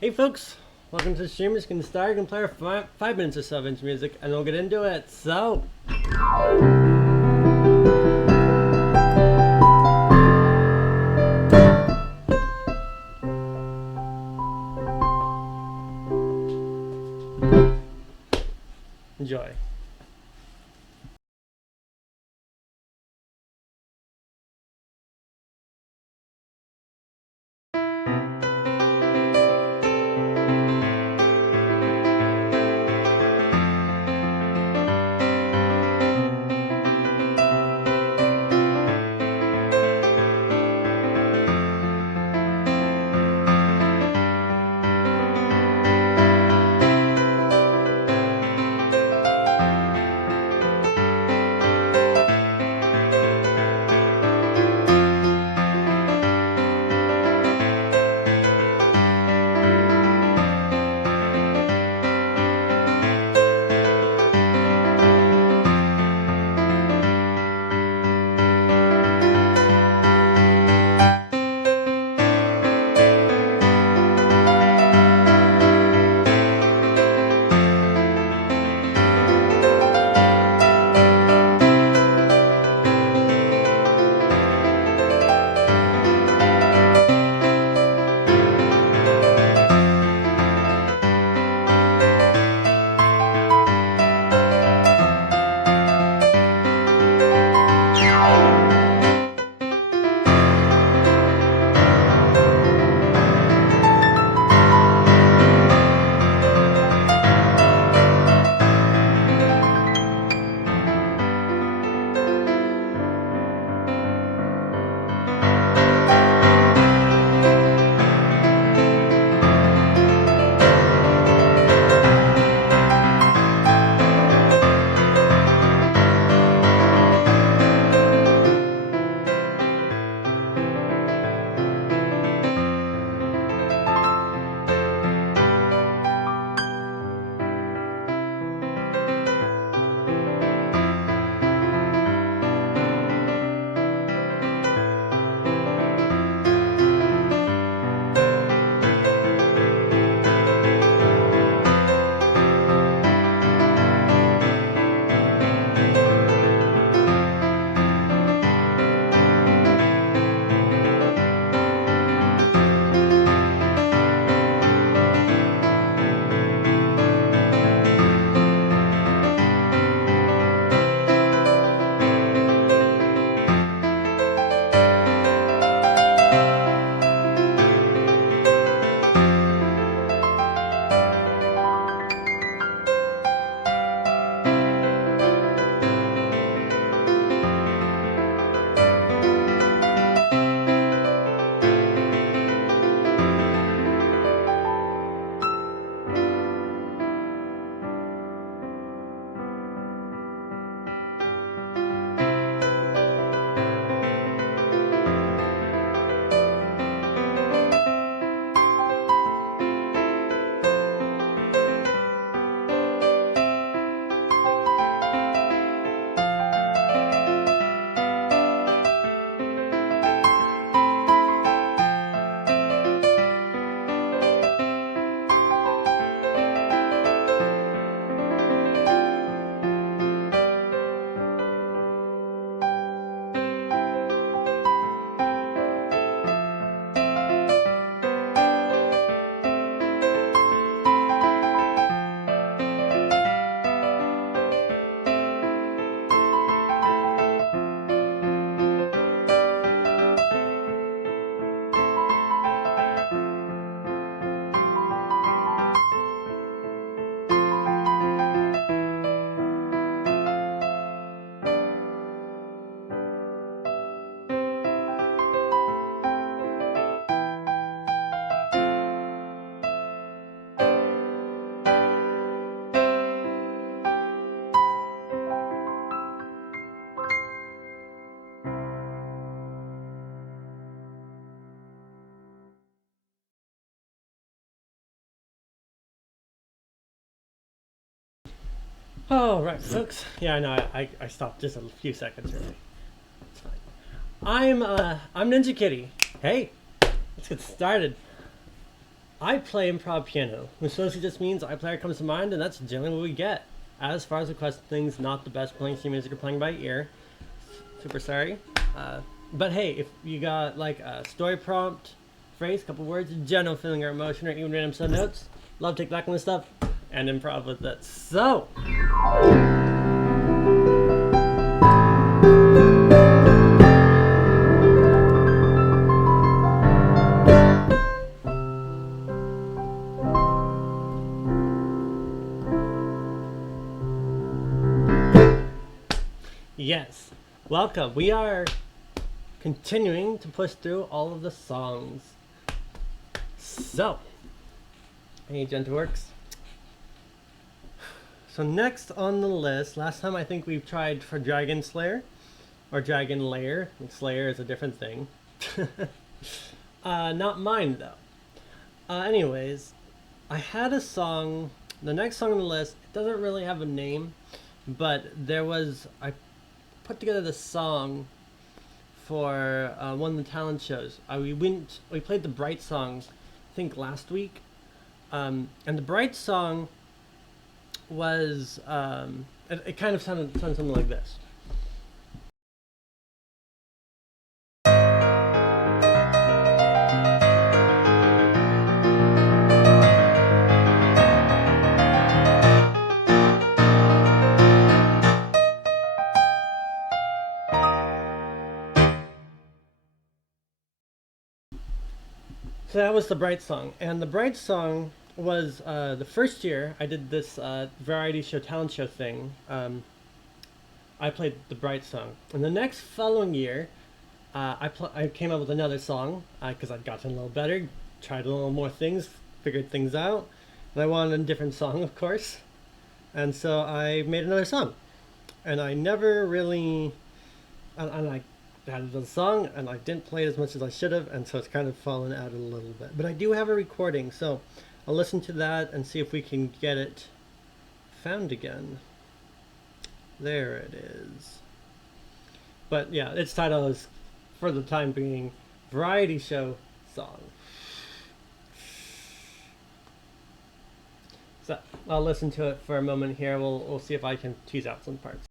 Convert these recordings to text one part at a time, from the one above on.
Hey folks, welcome to the stream. Just gonna start. Gonna play our 5 minutes or so of intro music, and we'll get into it. So, enjoy. All right, folks. Yeah, I know. I stopped just a few seconds early. It's fine. I'm Ninja Kitty. Hey, let's get started. I play improv piano, which mostly just means I player comes to mind, and that's generally what we get. As far as requested things, not the best playing sheet music or playing by ear. Super sorry. But hey, if you got like a story prompt, phrase, couple words, general feeling or emotion, or even random sub notes, love to take back on this stuff and improv with it. So, yes, welcome. We are continuing to push through all of the songs. So, any gentle works? So next on the list, last time I think we've tried for Dragon Slayer, or Dragon Lair. Slayer is a different thing. Not mine though. Anyways, I had a song. The next song on the list, it doesn't really have a name, but I put together the song for one of the talent shows. We played the Bright song, I think last week, and the Bright song was it kind of sounded something like this. So that was the Bright song, and the Bright song was the first year I did this variety show, talent show thing. I played the Bright song, and the next following year, I came up with another song because I'd gotten a little better, tried a little more things, figured things out, and I wanted a different song, of course, and so I made another song, and I never really, and I had the song and I didn't play it as much as I should have, and so it's kind of fallen out a little bit. But I do have a recording, so I'll listen to that and see if we can get it found again. There it is. But yeah, its title is, for the time being, Variety Show Song. So I'll listen to it for a moment here. We'll see if I can tease out some parts.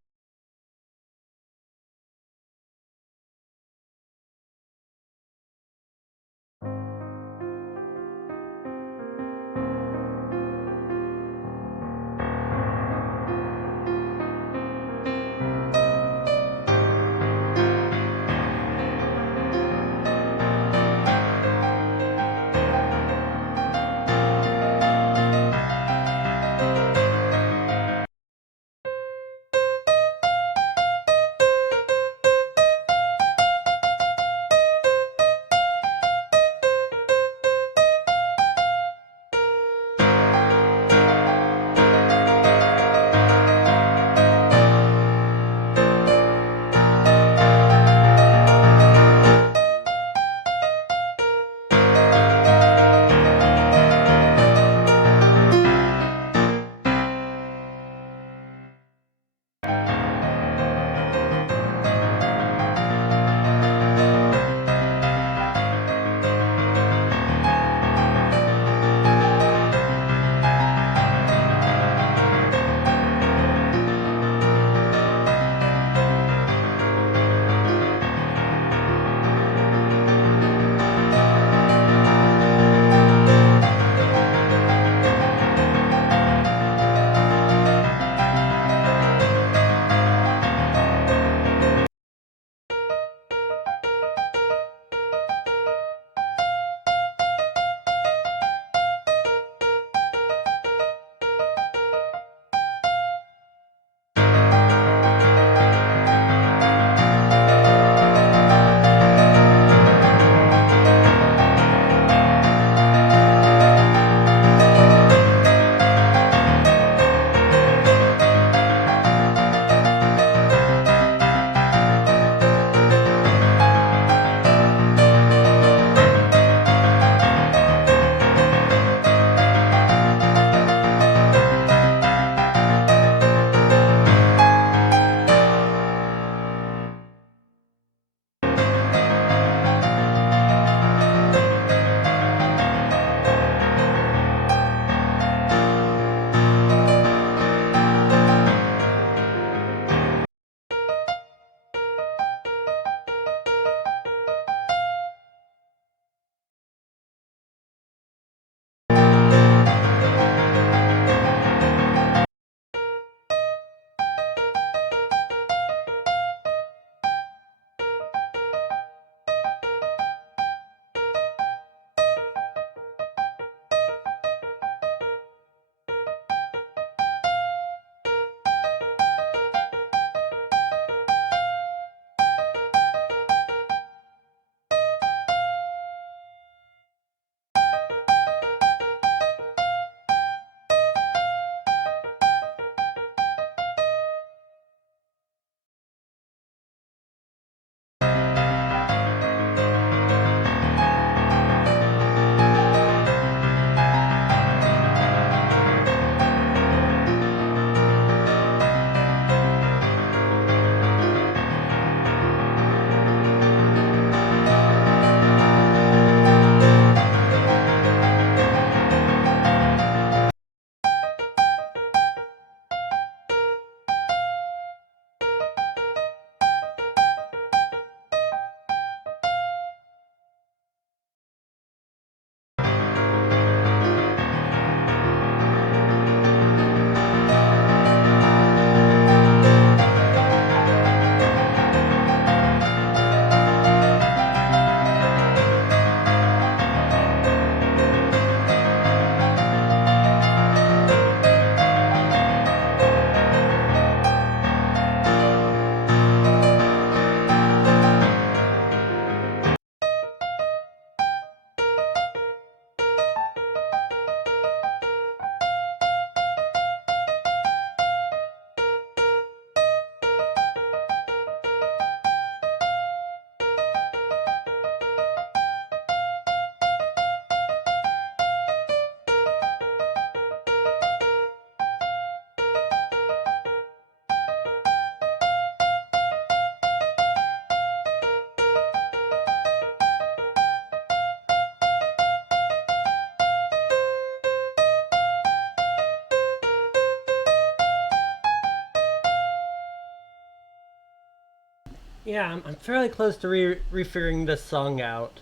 Yeah, I'm fairly close to refiguring this song out.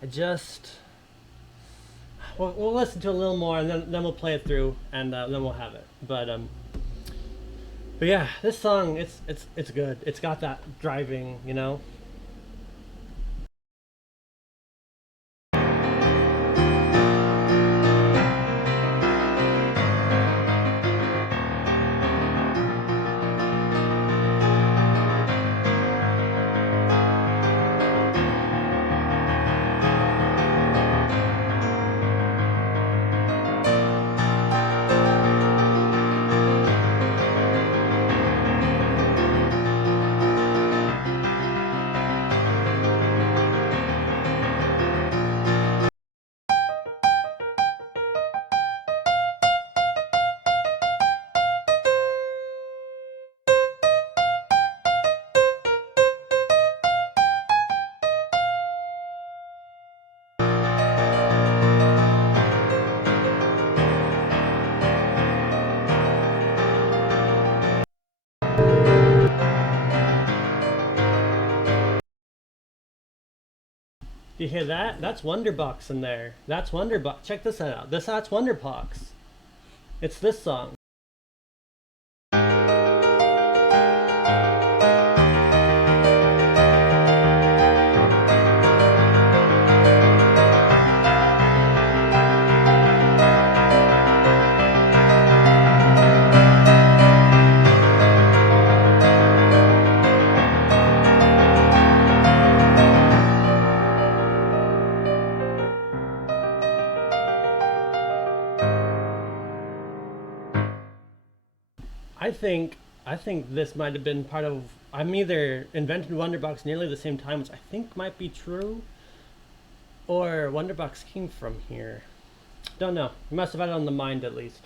I just we'll listen to a little more and then we'll play it through and then we'll have it. But yeah, this song it's good. It's got that driving, you know. You hear that? That's Wonderbox in there. That's Wonderbox. Check this out. That's Wonderbox. It's this song. I think I think this might have been part of. I'm either invented Wonderbox nearly the same time, which I think might be true, or Wonderbox came from here. Don't know. You must have had it on the mind at least.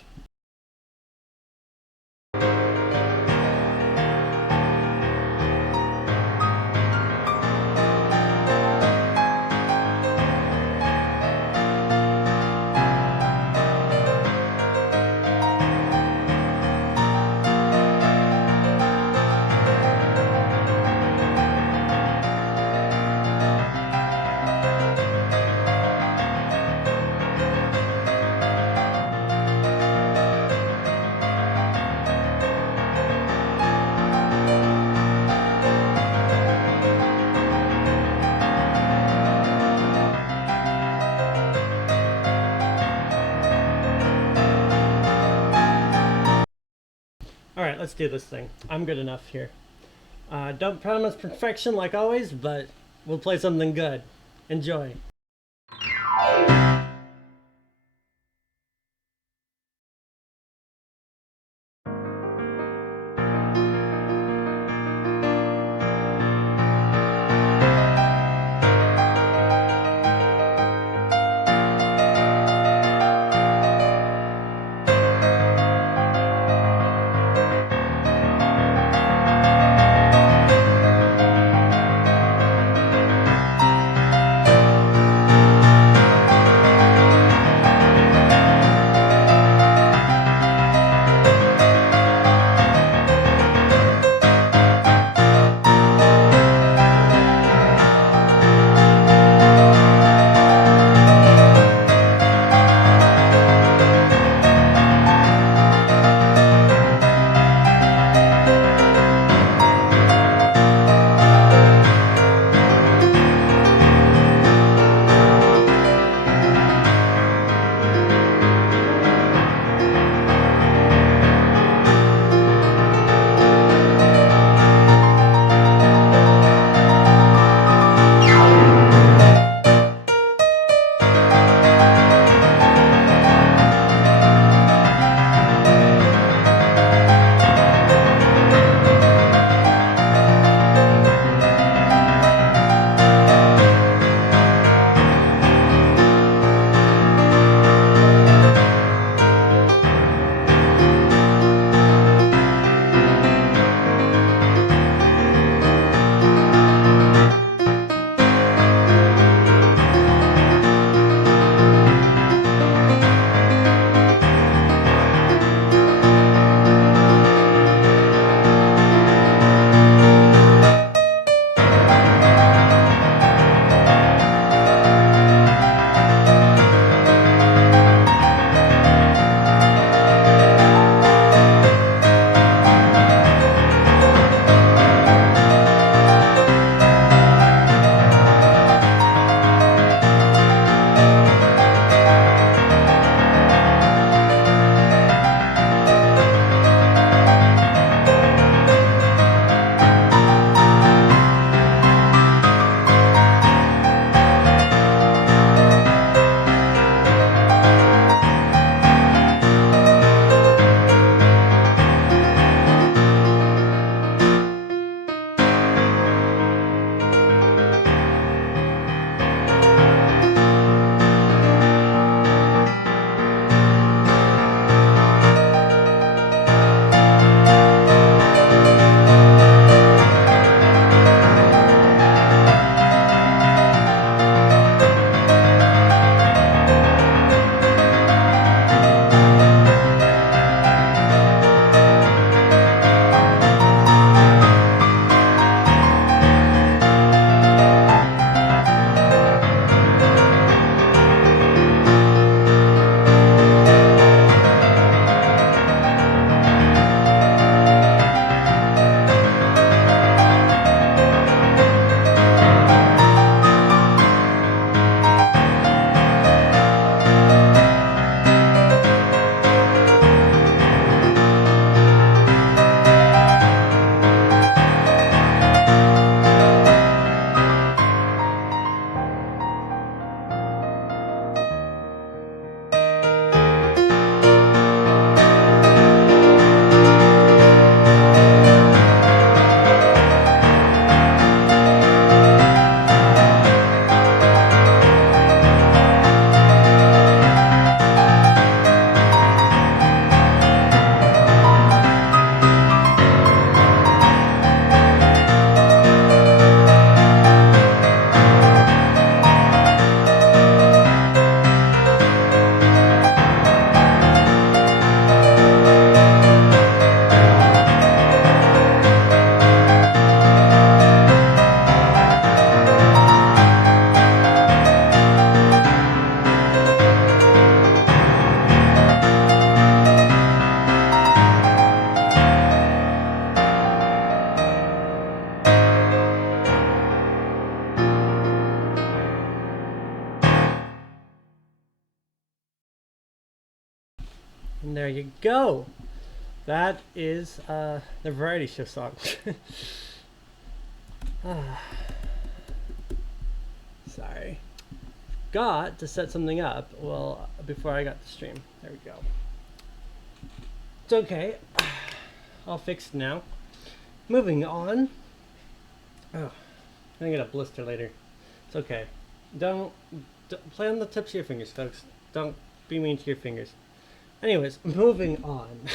All right, let's do this thing. I'm good enough here. Don't promise perfection like always, but we'll play something good. Enjoy. And there you go. That is the variety show song. Sorry. Got to set something up, well, before I got the stream. There we go. It's okay. All fixed now. Moving on. Oh, I'm gonna get a blister later. It's okay. Don't play on the tips of your fingers, folks. Don't be mean to your fingers. Anyways, moving on.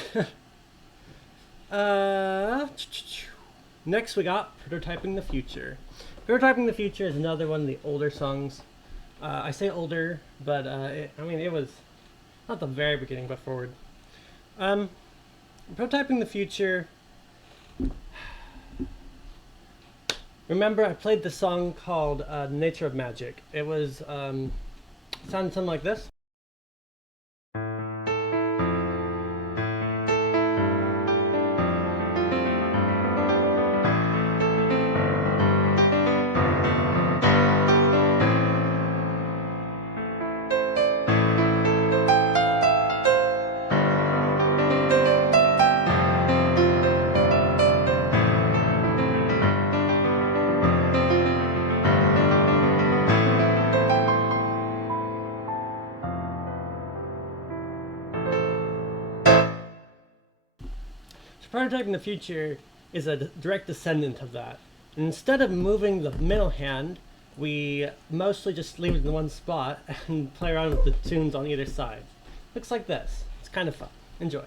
Next we got Prototyping the Future. Prototyping the Future is another one of the older songs. I say older, but it was not the very beginning, but forward. Prototyping the Future. Remember, I played the song called The Nature of Magic. It was sounded something like this. Prototyping the Future is a direct descendant of that. And instead of moving the middle hand, we mostly just leave it in one spot and play around with the tunes on either side. Looks like this. It's kind of fun. Enjoy.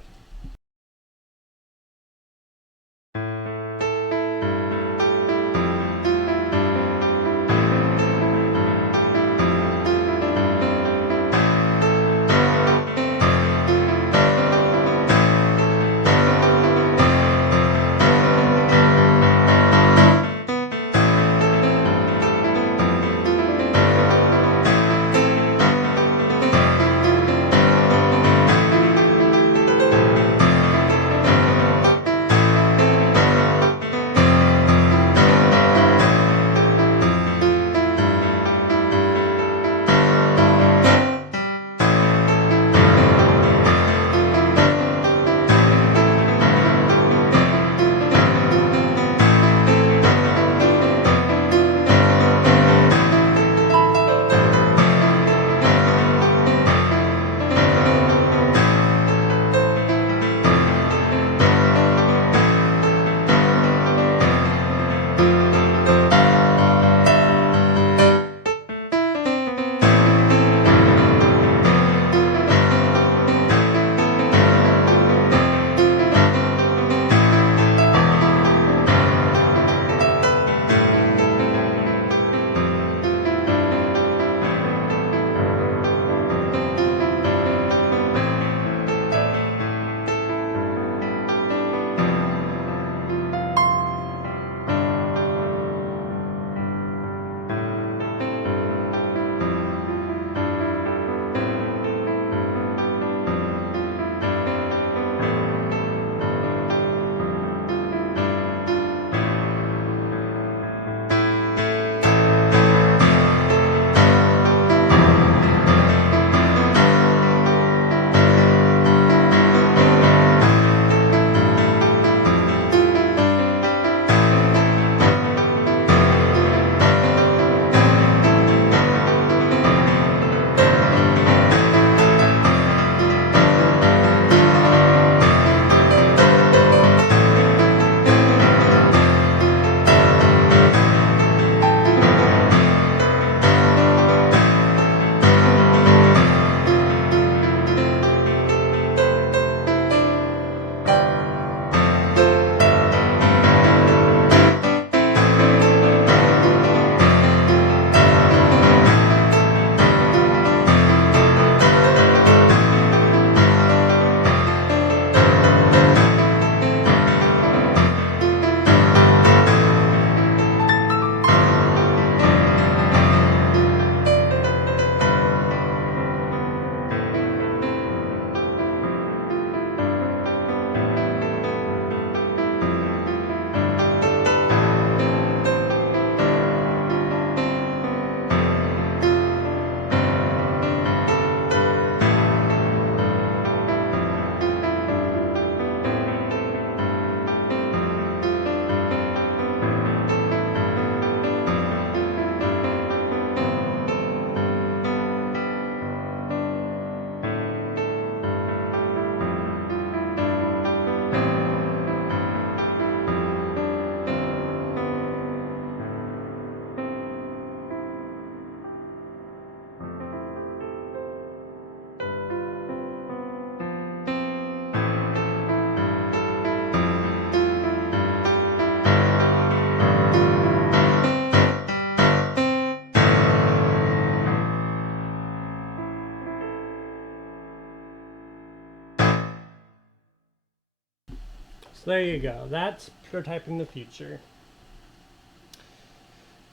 So there you go. That's prototyping the future.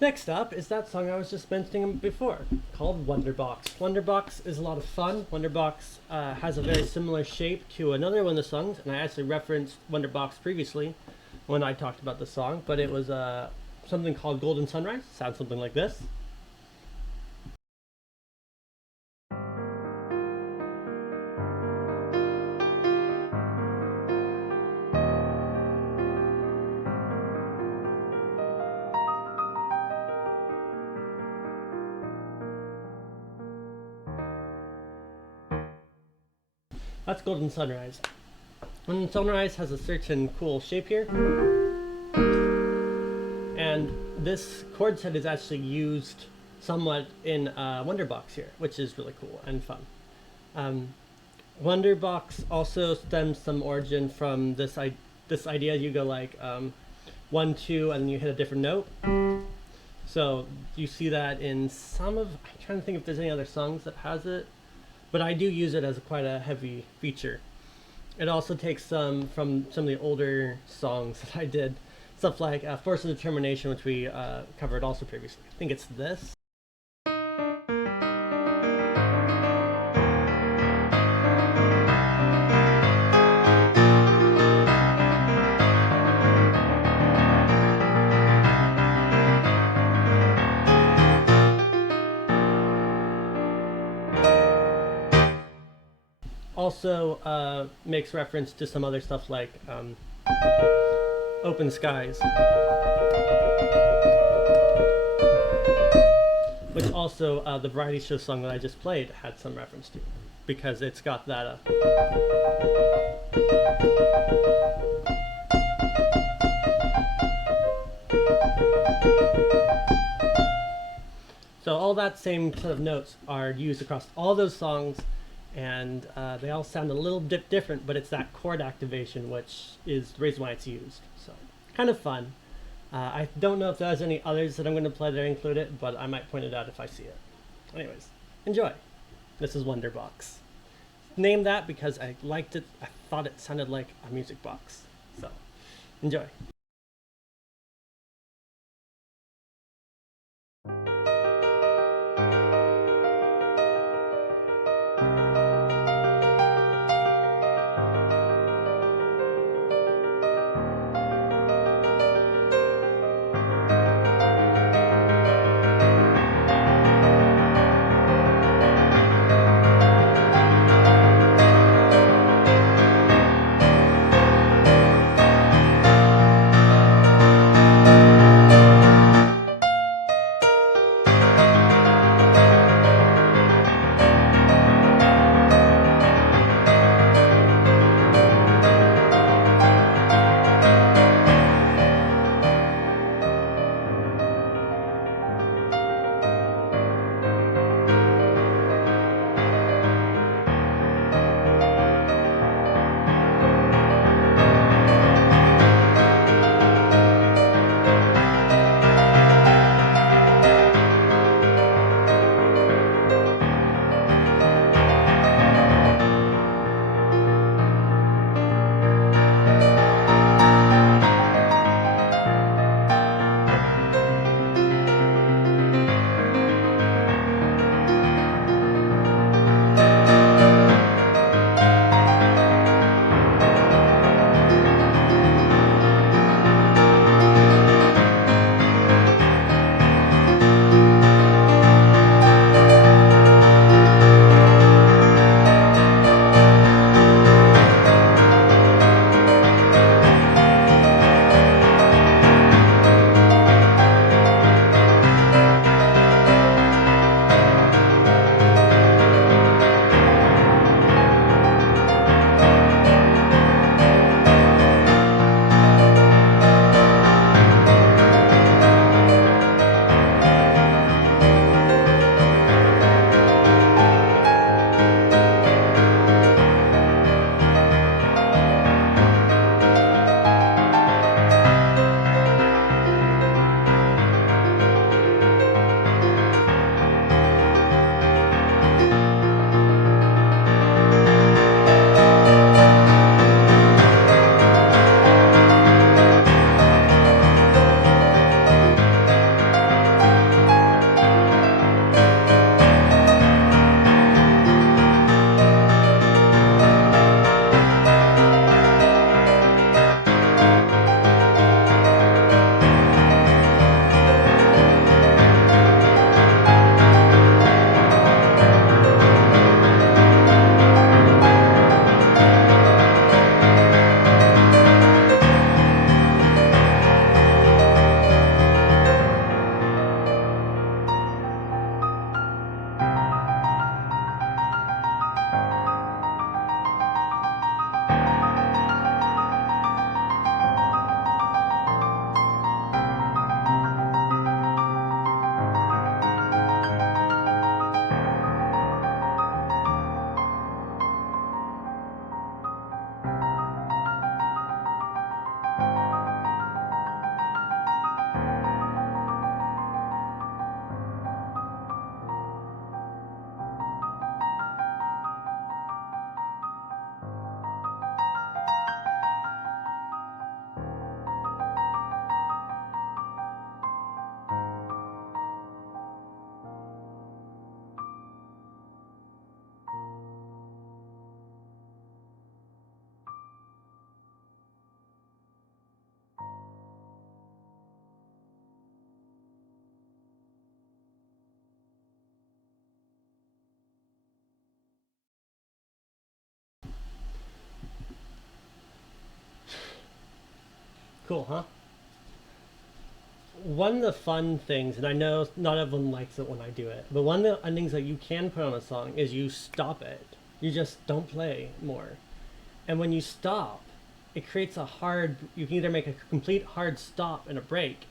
Next up is that song I was just mentioning before, called Wonderbox. Wonderbox is a lot of fun. Wonderbox has a very similar shape to another one of the songs, and I actually referenced Wonderbox previously when I talked about the song, but it was something called Golden Sunrise. Sounds something like this. That's Golden Sunrise. Golden Sunrise has a certain cool shape here, and this chord set is actually used somewhat in Wonderbox here, which is really cool and fun. Wonderbox also stems some origin from this idea. You go like 1, 2, and then you hit a different note. So you see that in some of. I'm trying to think if there's any other songs that has it, but I do use it as quite a heavy feature. It also takes some from some of the older songs that I did, stuff like Force of Determination, which we covered also previously. I think it's this. Also makes reference to some other stuff like Open Skies, which also the variety show song that I just played had some reference to, because it's got that. So all that same set of notes are used across all those songs, and they all sound a little bit different, but it's that chord activation which is the reason why it's used. So kind of fun. I don't know if there's any others that I'm going to play that include it, but I might point it out if I see it. Anyways, enjoy. This is Wonderbox. Named that because I liked it. I thought it sounded like a music box. So enjoy. Cool, huh? One of the fun things, and I know not everyone likes it when I do it, but one of the things that you can put on a song is you stop it. You just don't play more. And when you stop, it creates a hard, you can either make a complete hard stop and a break,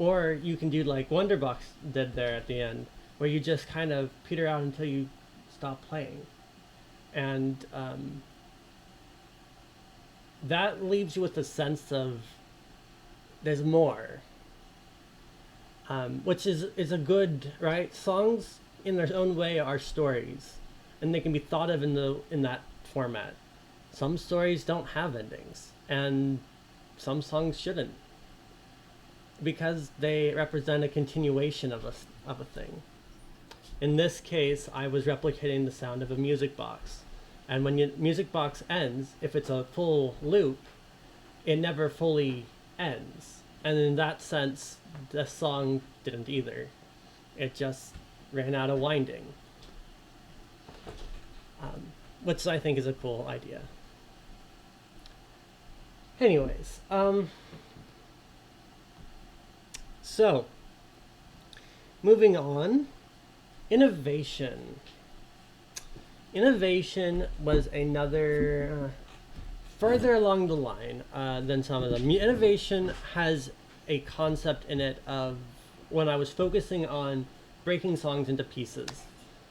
or you can do like Wonderbox did there at the end, where you just kind of peter out until you stop playing. And that leaves you with a sense of there's more, which is a good, right? Songs in their own way are stories, and they can be thought of in that format. Some stories don't have endings, and some songs shouldn't, because they represent a continuation of a thing. In this case, I was replicating the sound of a music box. And when your music box ends, if it's a full loop, it never fully ends. And in that sense, the song didn't either. It just ran out of winding, which I think is a cool idea. Anyways, so moving on, innovation. Innovation was another further along the line than some of them. Innovation has a concept in it of when I was focusing on breaking songs into pieces.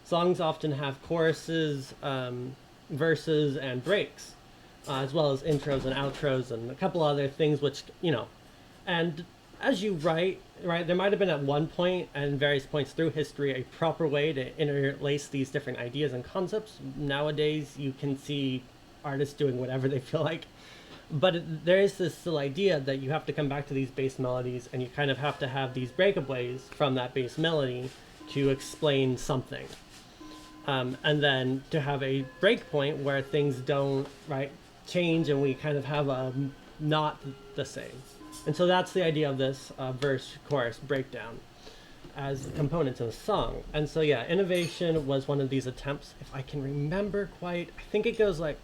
Songs often have choruses, verses, and breaks, as well as intros and outros and a couple other things, which, and as you write, right, there might have been at one point and various points through history a proper way to interlace these different ideas and concepts. Nowadays, you can see artists doing whatever they feel like. But there is this still idea that you have to come back to these bass melodies, and you kind of have to have these breakaways from that bass melody to explain something. And then to have a break point where things don't, right, change, and we kind of have a not the same. And so that's the idea of this verse, chorus, breakdown as components in a song. And so yeah, innovation was one of these attempts. If I can remember quite, I think it goes like,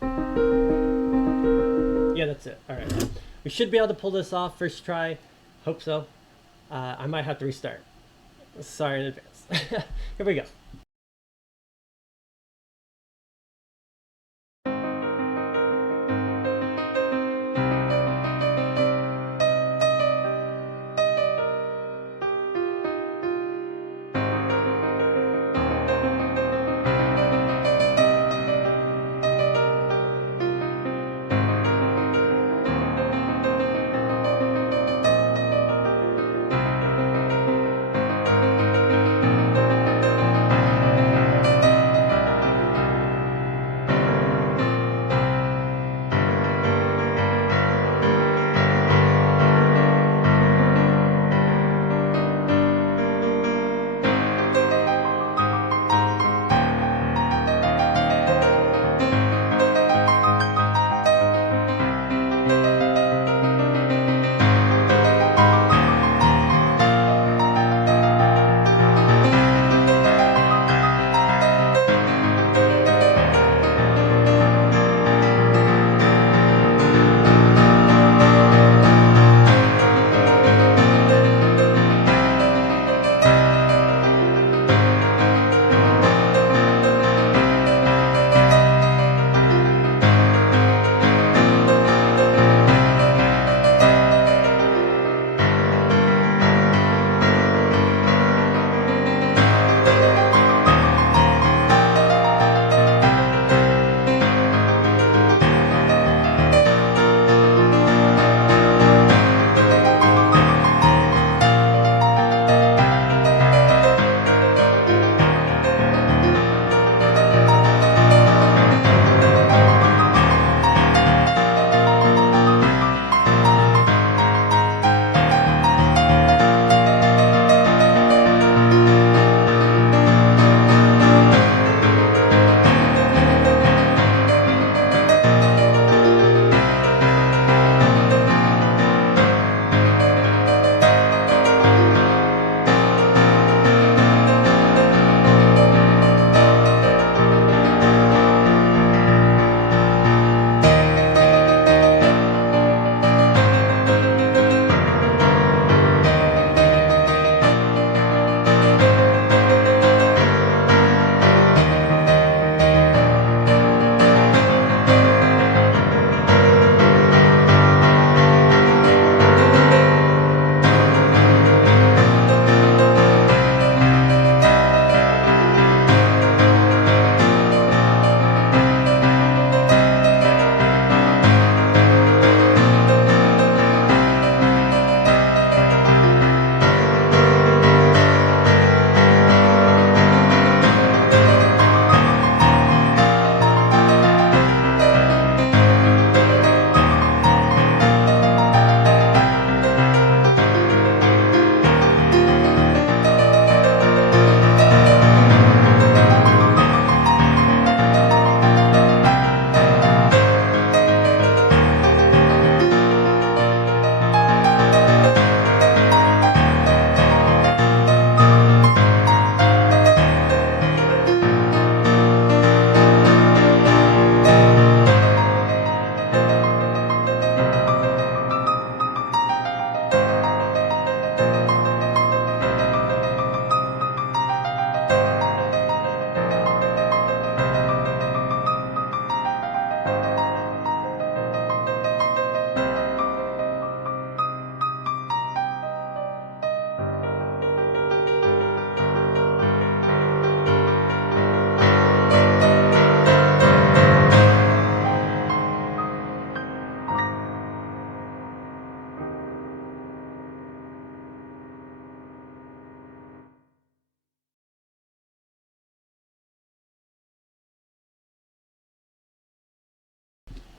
yeah, that's it. All right. We should be able to pull this off first try. Hope so. I might have to restart. Sorry in advance. Here we go.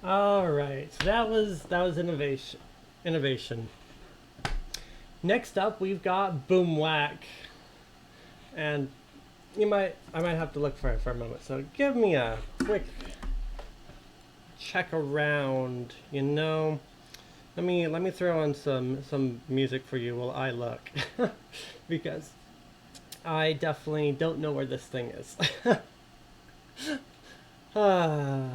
All right, so that was innovation. Next up, we've got boom whack, and I might have to look for it for a moment. So give me a quick check around. Let me throw on some music for you while I look, because I definitely don't know where this thing is. Ah.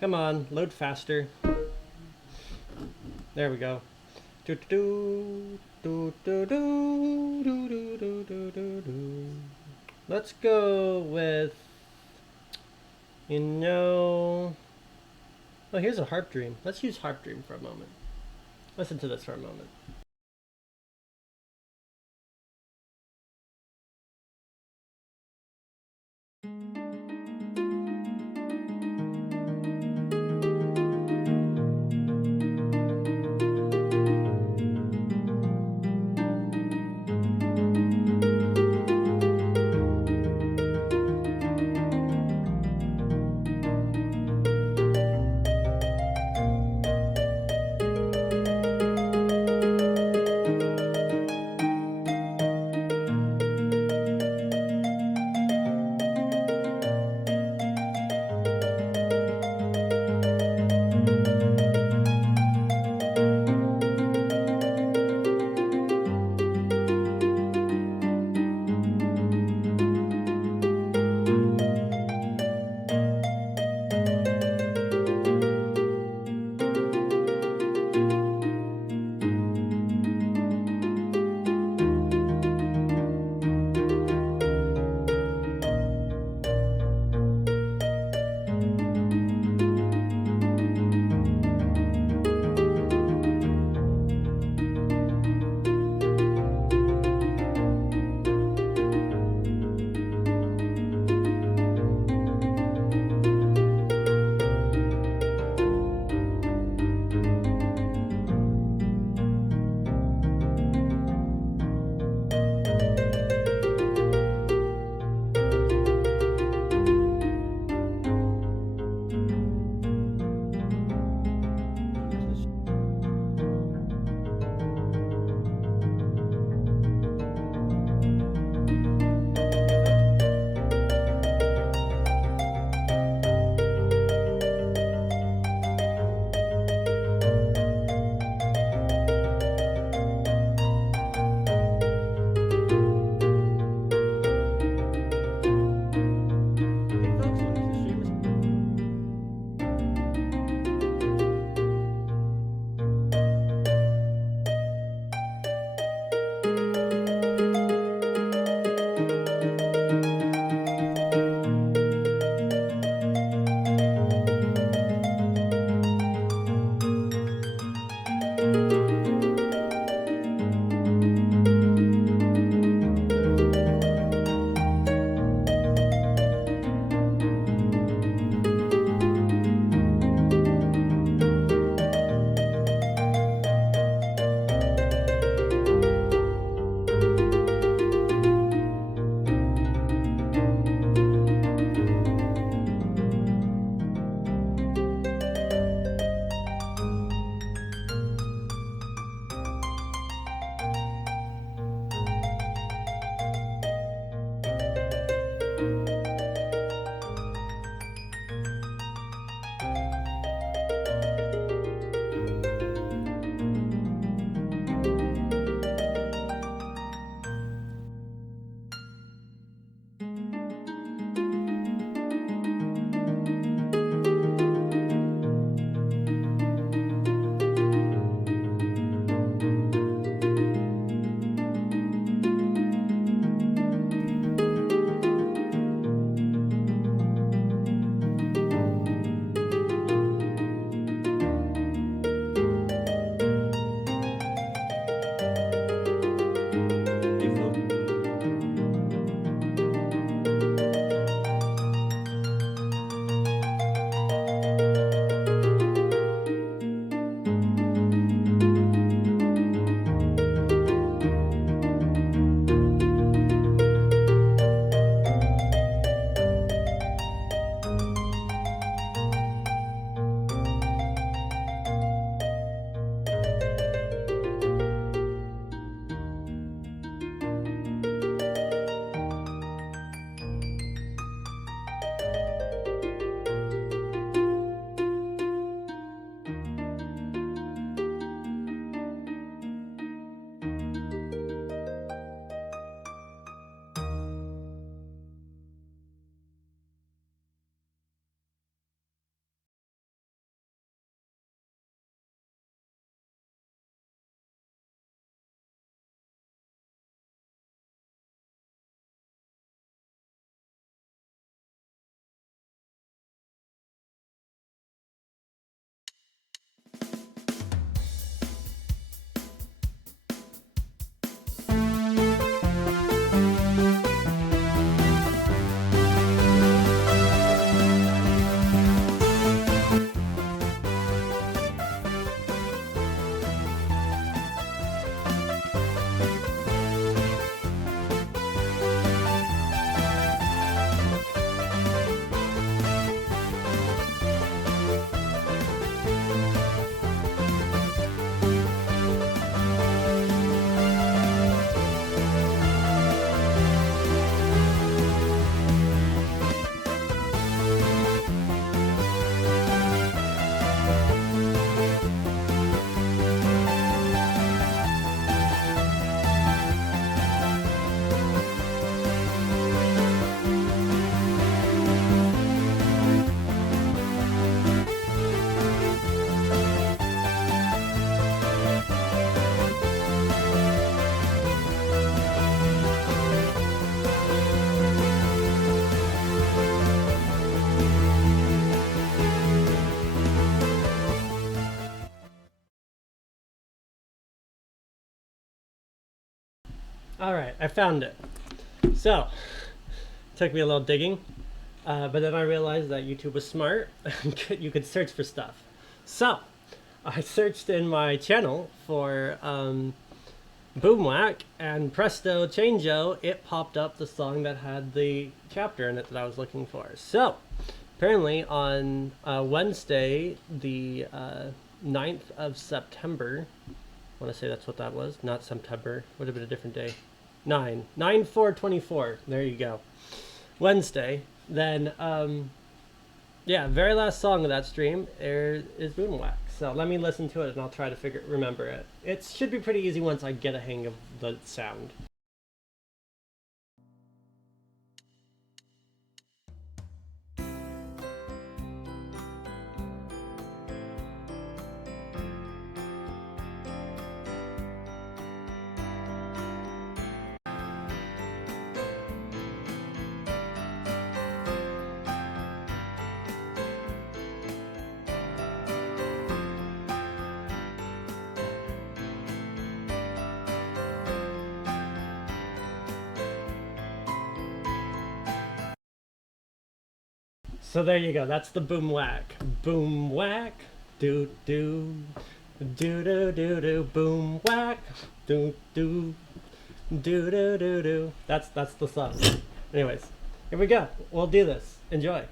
Come on, load faster. There we go. Do do do do do do do do do do do. Let's go with Oh, here's a harp dream. Let's use harp dream for a moment. Listen to this for a moment. All right, I found it. So, took me a little digging, but then I realized that YouTube was smart. You could search for stuff. So, I searched in my channel for Boomwhack, and presto changeo, it popped up the song that had the chapter in it that I was looking for. So, apparently on Wednesday, the 9th of September, I want to say that's what that was, not September, would have been a different day. 9/4/24, there you go. Wednesday, then, yeah, very last song of that stream is Boomwhack. So let me listen to it and I'll try to remember it. It should be pretty easy once I get a hang of the sound. So there you go. That's the boom whack. Boom whack. Do do. Do do do do. Boom whack. Do do. Do do do do. That's the song. Anyways, here we go. We'll do this. Enjoy.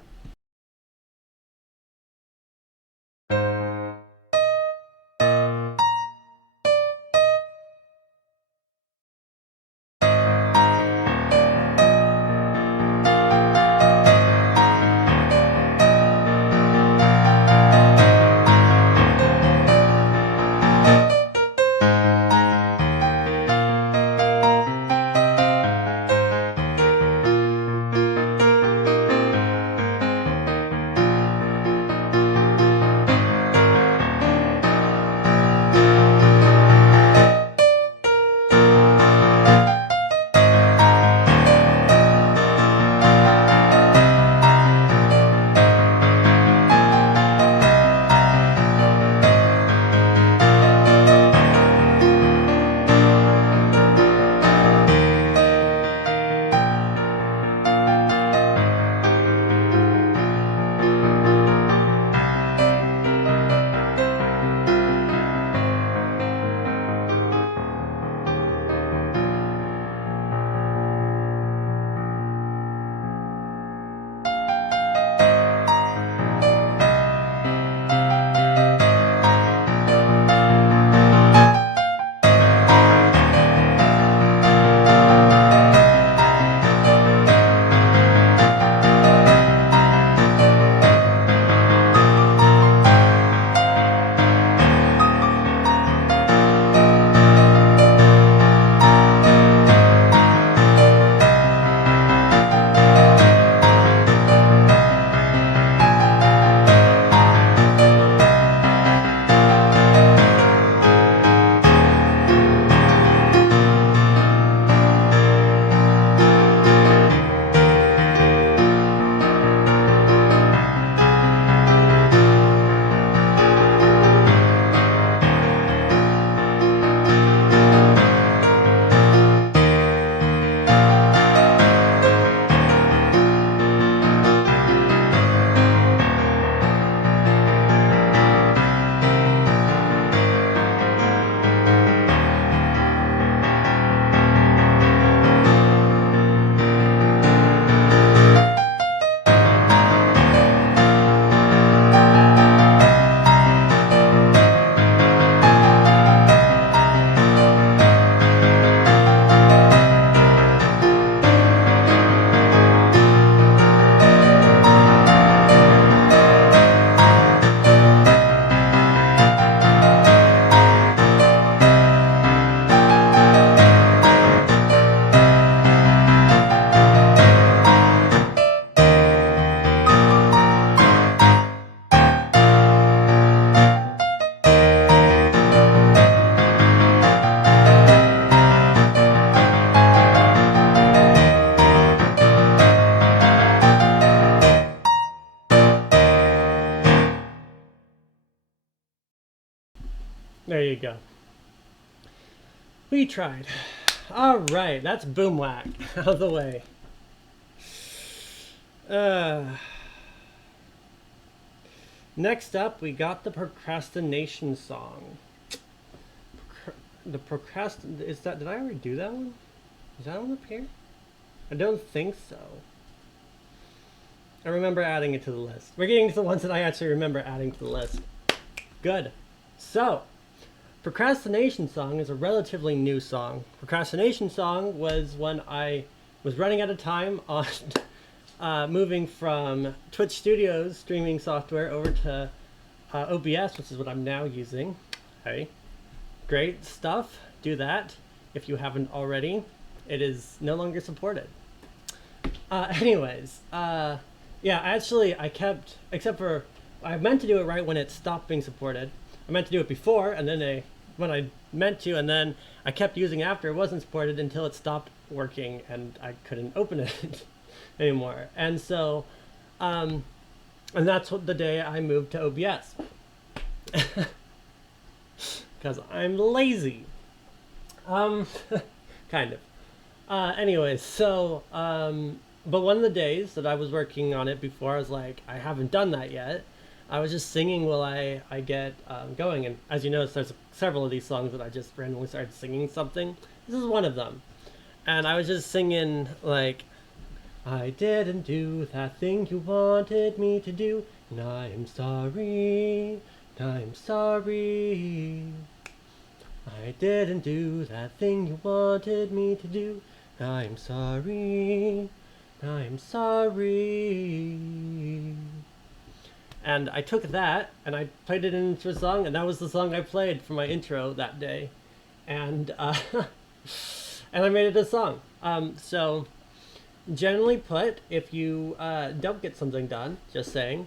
There you go. We tried. All right, that's boom whack out of the way. Uh, Next up, we got the procrastination song. The procrastin is that? Did I already do that one? Is that one up here? I don't think so. I remember adding it to the list. We're getting to the ones that I actually remember adding to the list. Good. So, Procrastination Song is a relatively new song. Procrastination Song was when I was running out of time on moving from Twitch Studios streaming software over to OBS, which is what I'm now using. Hey, great stuff. Do that if you haven't already. It is no longer supported. Anyways, yeah, actually, I kept, except for, I meant to do it right when it stopped being supported. I meant to do it before, and then when I meant to, and then I kept using it after it wasn't supported until it stopped working, and I couldn't open it anymore. And so, and that's what the day I moved to OBS. Because I'm lazy. Kind of. Anyways, so, but one of the days that I was working on it before, I was like, I haven't done that yet. I was just singing while I get going. And as you notice, there's several of these songs that I just randomly started singing something. This is one of them. And I was just singing, like, I didn't do that thing you wanted me to do, and I am sorry, I'm sorry. I didn't do that thing you wanted me to do, I'm sorry, I'm sorry. And I took that and I played it into a song, and that was the song I played for my intro that day. And and I made it a song. So generally put, if you don't get something done, just saying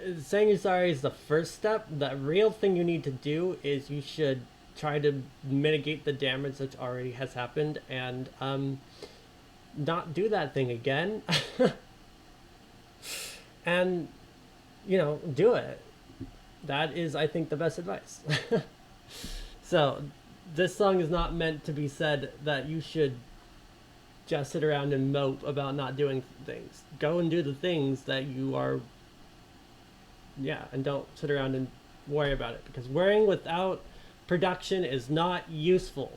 you're sorry is the first step. The real thing you need to do is you should try to mitigate the damage that already has happened, and not do that thing again. And, you know, do it. That is, I think, the best advice. So, this song is not meant to be said that you should just sit around and mope about not doing things. Go and do the things that you are, yeah, and don't sit around and worry about it. Because worrying without production is not useful.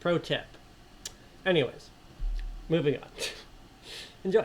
Pro tip. Anyways, moving on. Enjoy.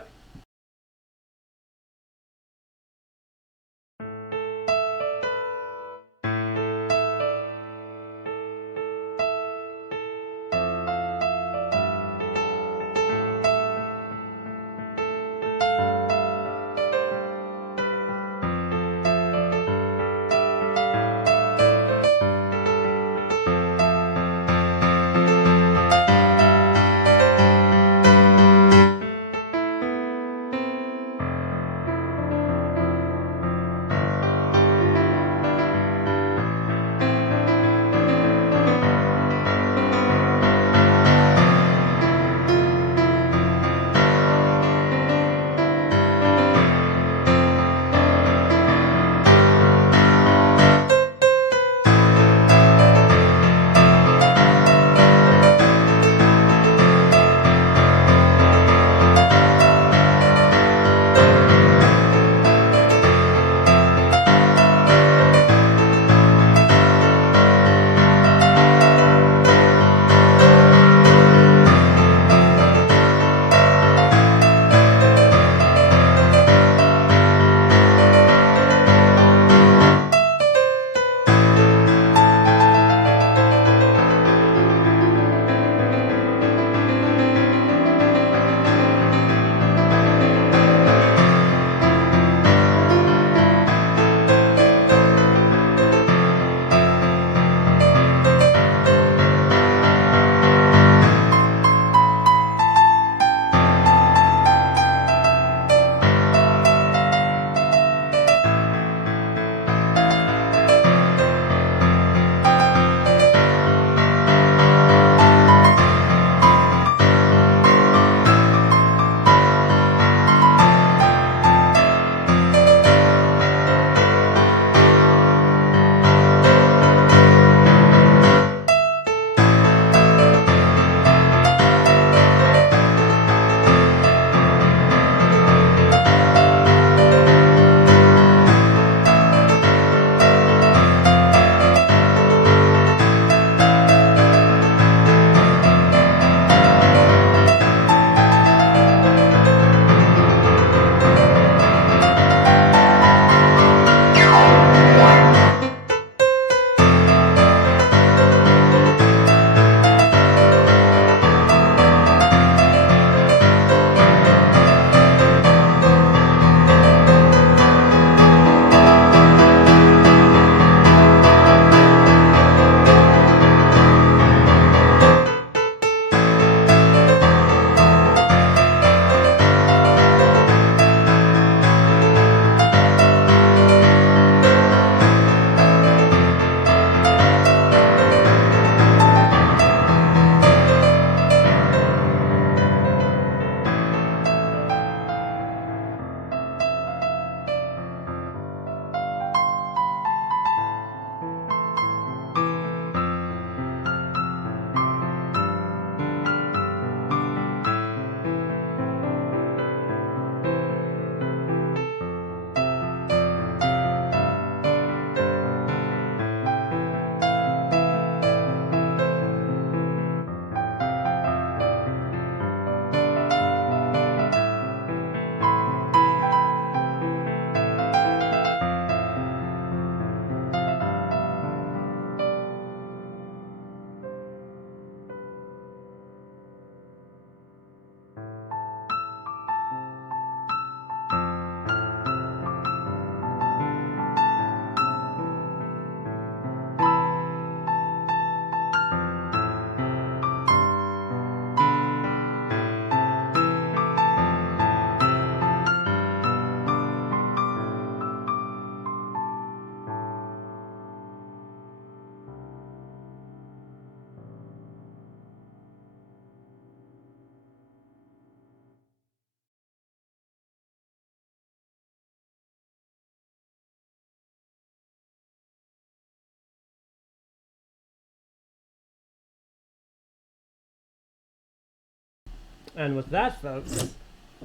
And with that, folks,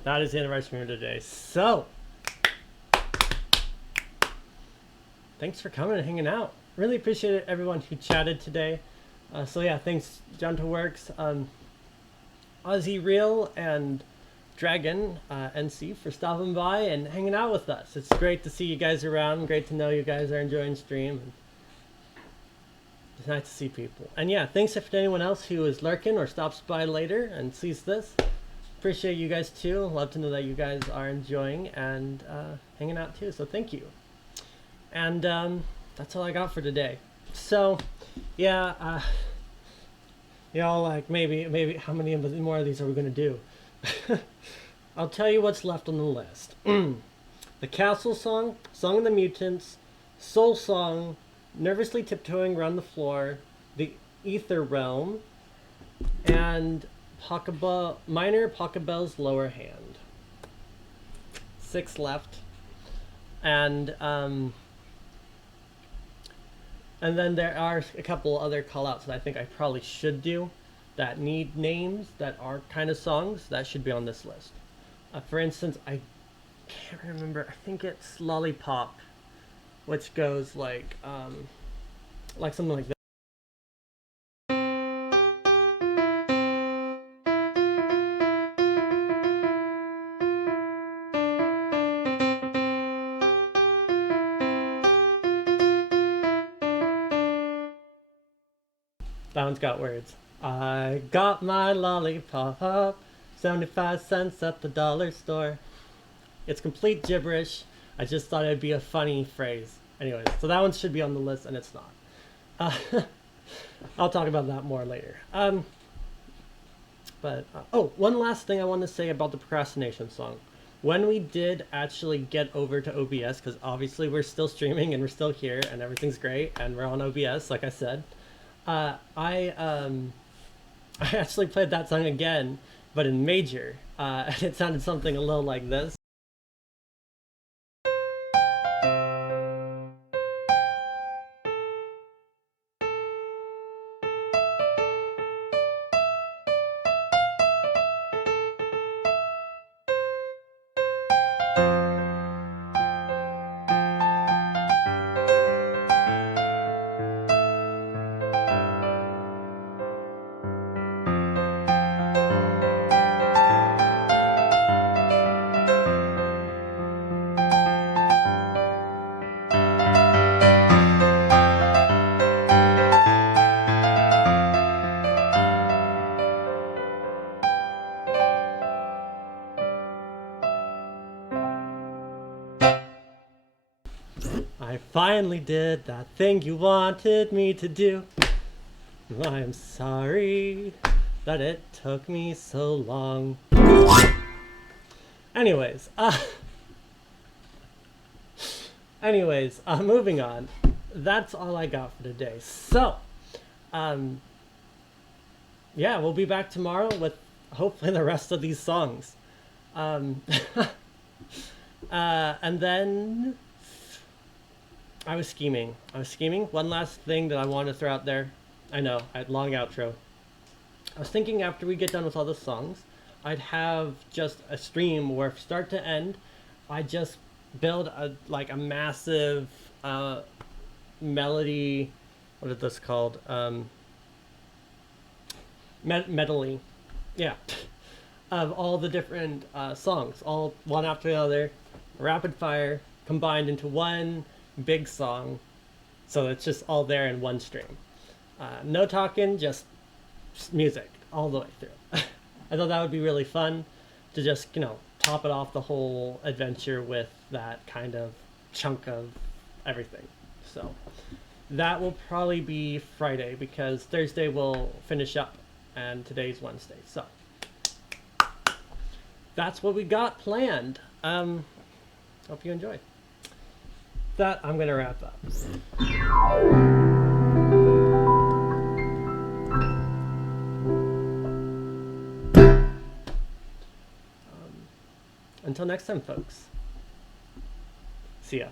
that is the end of our stream today. So, thanks for coming and hanging out. Really appreciate everyone who chatted today. So yeah, thanks Gentleworks, Aussie Real, and Dragon NC for stopping by and hanging out with us. It's great to see you guys around. Great to know you guys are enjoying stream. It's nice to see people. And yeah, thanks to anyone else who is lurking or stops by later and sees this. Appreciate you guys too. Love to know that you guys are enjoying and hanging out too. So thank you. And that's all I got for today. So yeah, y'all like maybe how many more of these are we gonna do? I'll tell you what's left on the list. The Castle Song, Song of the Mutants, Soul Song, Nervously Tiptoeing Around the Floor, The Ether Realm, and Minor Pachelbel's Lower Hand. 6 left. And then there are a couple other call-outs that I think I probably should do that need names that are kind of songs that should be on this list. For instance, I can't remember, I think it's Lollipop, which goes like something like that. That one's got words. I got my lollipop, 75 cents at the dollar store. It's complete gibberish. I just thought it'd be a funny phrase. Anyways, so that one should be on the list, and it's not. I'll talk about that more later. One last thing I want to say about the procrastination song. When we did actually get over to OBS, because obviously we're still streaming and we're still here and everything's great and we're on OBS, like I said, I actually played that song again, but in major, and it sounded something a little like this. I finally did that thing you wanted me to do. I'm sorry that it took me so long. Anyways, moving on. That's all I got for today. So, yeah, we'll be back tomorrow with hopefully the rest of these songs. And then I was scheming. One last thing that I want to throw out there. I know, long outro. I was thinking after we get done with all the songs, I'd have just a stream where start to end, I just build a massive melody. What is this called? Medley, yeah, of all the different songs, all one after the other, rapid fire, combined into one big song, so it's just all there in one stream. No talking, just music all the way through. I thought that would be really fun to just, top it off the whole adventure with that kind of chunk of everything. So that will probably be Friday because Thursday we'll finish up and today's Wednesday. So that's what we got planned. Hope you enjoyed. That I'm gonna wrap up. Until next time, folks. See ya.